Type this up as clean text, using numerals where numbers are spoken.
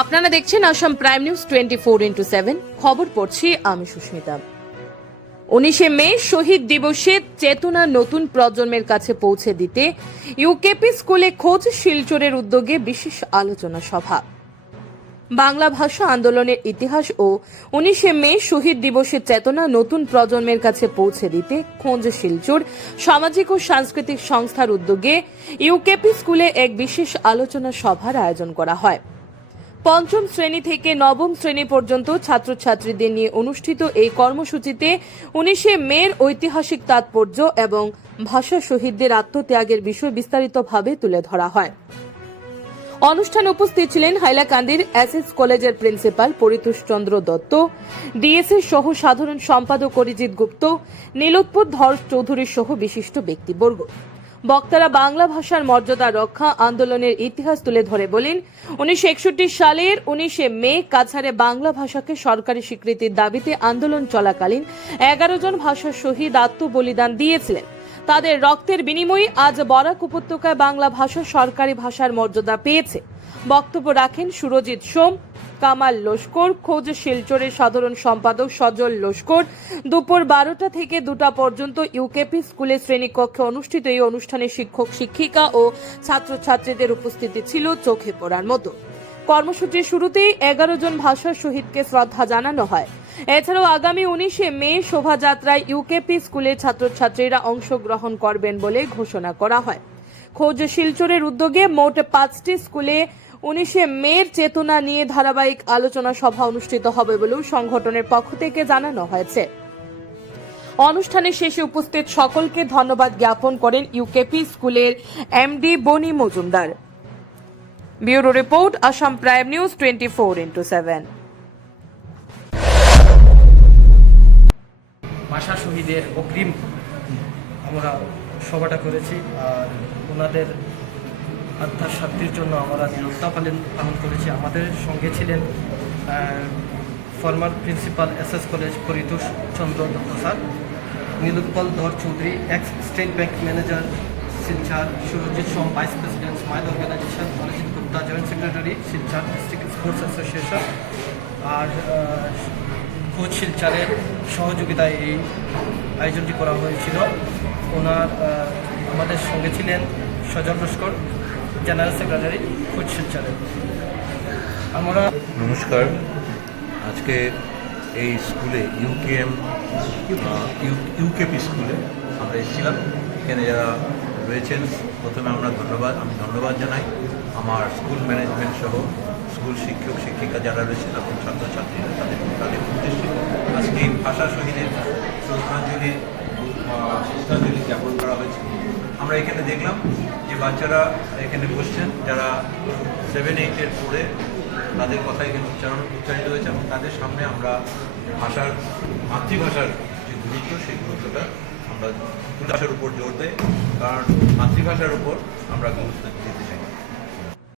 আপনারা দেখছেন Assam prime news 24x7 খবর পড়ছি আমি সুস্মিতা। 19শে মে শহীদ দিবসে চেতনা নতুন প্রজন্মের কাছে পৌঁছে দিতে ইউকেপি স্কুলে খোঁজ শিলচরের উদ্যোগে বিশেষ আলোচনা সভা। বাংলা ভাষা আন্দোলনের ইতিহাস ও 19শে মে শহীদ দিবসের চেতনা নতুন প্রজন্মের কাছে পৌঁছে দিতে খোঁজ শিলচর সামাজিক ও সাংস্কৃতিক সংস্থার উদ্যোগে ইউকেপি স্কুলে এক বিশেষ আলোচনা সভার আয়োজন করা হয়। পঞ্চম শ্রেণী থেকে নবম শ্রেণী পর্যন্ত ছাত্রছাত্রীদের নিয়ে অনুষ্ঠিত এই কর্মসূচিতে 19শে মের ঐতিহাসিক তাৎপর্য এবং ভাষা শহীদদের আত্মত্যাগের বিষয় বিস্তারিতভাবে তুলে ধরা হয়। অনুষ্ঠানে উপস্থিত ছিলেন হাইলাকান্দির এসএস কলেজের প্রিন্সিপাল পরিতোষ চন্দ্র দত্ত, ডিএসএ সহ সাধারণ সম্পাদক অরিজিৎ গুপ্ত, নীলোৎপল ধর চৌধুরী সহ বিশিষ্ট ব্যক্তিবর্গ। বক্তারা বাংলা ভাষার মর্যাদা রক্ষা আন্দোলনের ইতিহাস তুলে ধরে বলেন, 1961 সালের 19শে মে কাছাড়ে বাংলা ভাষাকে সরকারি স্বীকৃতির দাবিতে আন্দোলন চলাকালীন 11 জন ভাষা শহীদ আত্মবলিদান দিয়েছিলেন। তাদের রক্তের বিনিময়ে আজ বরাক উপত্যকায় বাংলা ভাষা সরকারি ভাষার মর্যাদা পেয়েছে। বক্তব্য রাখেন সুরজিৎ সোম, কামাল লস্কর, খোঁজ শিলচরের সাধারণ সম্পাদক সজল লস্কর। দুপুর 12টা থেকে 2টা পর্যন্ত ইউকেপি স্কুলের শ্রেণীকক্ষে অনুষ্ঠিত এই অনুষ্ঠানে শিক্ষক শিক্ষিকা ও ছাত্রছাত্রীদের উপস্থিতি ছিল চোখে পড়ার মতো। কর্মসূচির শুরুতেই 11 জন ভাষা শহীদকে শ্রদ্ধা জানানো হয়। এছাড়াও আগামী 19শে মে শোভাযাত্রায় ইউকেপি স্কুলের ছাত্রছাত্রীরা অংশগ্রহণ করবেন বলে ঘোষণা করা হয়। খোঁজ শিলচরের উদ্যোগে মোট 5টি স্কুলে 19শে মের চেতনা নিয়ে ধারাবাহিক আলোচনা সভা অনুষ্ঠিত হবে বলেও সংগঠনের পক্ষ থেকে জানানো হয়েছে। অনুষ্ঠানের শেষে উপস্থিত সকলকে ধন্যবাদ জ্ঞাপন করেন ইউকেপি স্কুলের এমডি বনি Majumdar. Bureau report, Assam prime news 24x7। ভাষা শহীদের অগ্রিম আমরা সভাটা করেছি, আর ওনাদের আত্মার শান্তির জন্য আমরা নিরবতা পালন করেছি। আমাদের সঙ্গে ছিলেন former principal SS college Paritosh Chandra Dutta sir, Nilotpal Dhar Chowdhury, ex state bank manager Silchar, Surajit Som vice president smile organisation, Arijit Gupta joint secretary Silchar district sports association, আর খোঁজ শিলচরের সহযোগিতায় এই আয়োজনটি করা হয়েছিল। আমাদের সঙ্গে ছিলেন সজল লস্কর, জেনারেল সেক্রেটারি খোঁজ শিলচরের। আমরা নমস্কার। আজকে এই স্কুলে ইউকেপি স্কুলে আমরা এসেছিলাম। এখানে যারা রয়েছেন, প্রথমে আমি ধন্যবাদ জানাই আমার স্কুল ম্যানেজমেন্ট সহ স্কুল শিক্ষক শিক্ষিকা যারা রয়েছেন এবং ছাত্রছাত্রীরা তাদের উদ্দেশ্যে আজকে এই ভাষা শহীদের শ্রদ্ধাঞ্জলি জ্ঞাপন করা হয়েছে। আমরা এখানে দেখলাম যে বাচ্চারা এখানে বসছেন, যারা 7-8-এর পড়ে তাদের কথা এখানে উচ্চারিত হয়েছে এবং তাদের সামনে আমরা মাতৃভাষার যে গুরুত্ব, সেই গুরুত্বটা আমরা ভাষার উপর জোর দেয়, কারণ মাতৃভাষার উপর আমরা গুরুত্ব দিতে